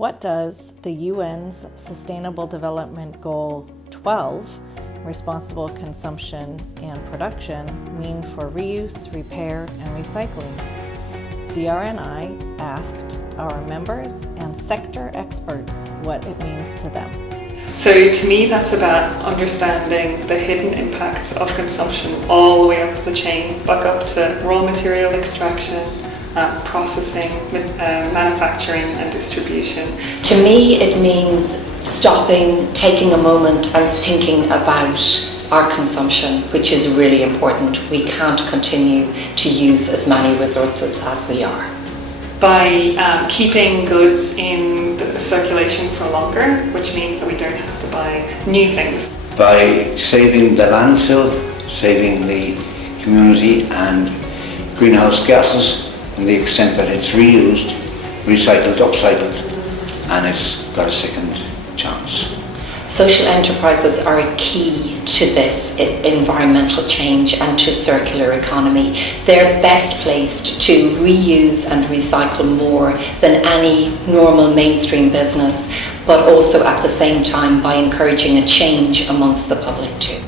What does the UN's Sustainable Development Goal 12, responsible consumption and production, mean for reuse, repair, and recycling? CRNI asked our members and sector experts what it means to them. So to me, that's about understanding the hidden impacts of consumption all the way up the chain, back up to raw material extraction, processing, manufacturing and distribution. To me, it means stopping, taking a moment and thinking about our consumption, which is really important. We can't continue to use as many resources as we are. By keeping goods in the circulation for longer, which means that we don't have to buy new things. By saving the landfill, saving the community and greenhouse gases, and the extent that it's reused, recycled, upcycled, and it's got a second chance. Social enterprises are a key to this environmental change and to circular economy. They're best placed to reuse and recycle more than any normal mainstream business, but also at the same time by encouraging a change amongst the public too.